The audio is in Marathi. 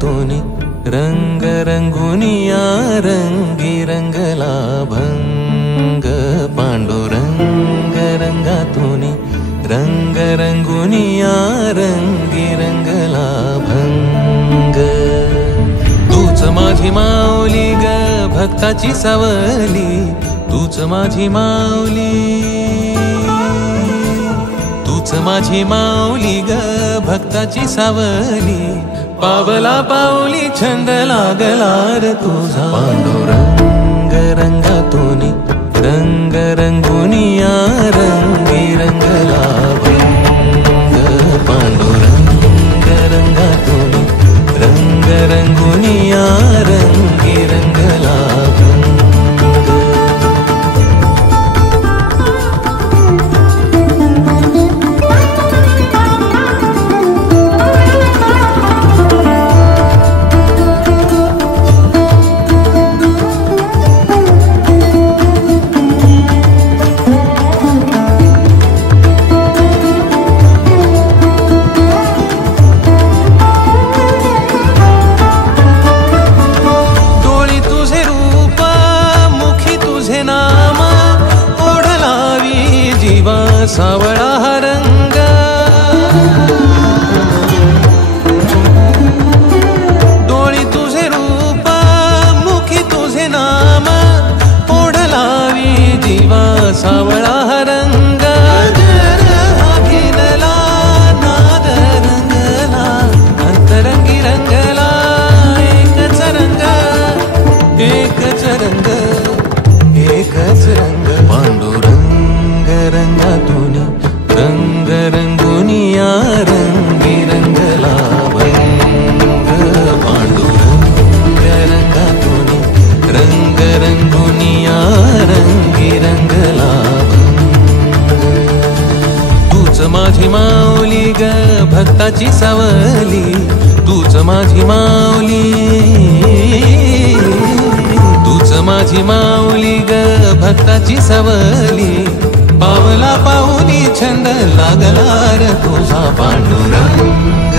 रंगातूनी रंग रंगुनिया रंगी रंगला भंग पांडुरंग रंगातूनी रंग रंगुनिया रंगी रंगला भंग तूच माझी माऊली ग भक्ताची सावली तूच माझी माऊली तूच माझी माऊली ग भक्ताची सावली पावला पाऊली छंद लागला रे तुझा पांडुरंग रंगातूनी रंग रंगुनिया रंगी रंगला भंग पांडुरंग रंगातूनी रंग रंगुनिया रंगी रंगला भंग सावळा हा रंग डोळी तुझे रूप मुखी तुझे नाम ओढ लावी जीवा सावळा हा रंग घेतला नाद रंगला अंतरंगी रंगला एकच रंग एकच रंग एकच रंग पांडुरंग रंगातूनी रंग रंगुनिया रंगी रंगला भंग पांडुरंग रंगातूनी रंग रंगुनिया रंगी रंगला भंग तूच माझी माऊली ग भक्ताची सावली तूच माझी माऊली तूच माझी माऊली ग भक्ताची सावली पावला पाऊली छंद लागला रे तुझा पांडुरंग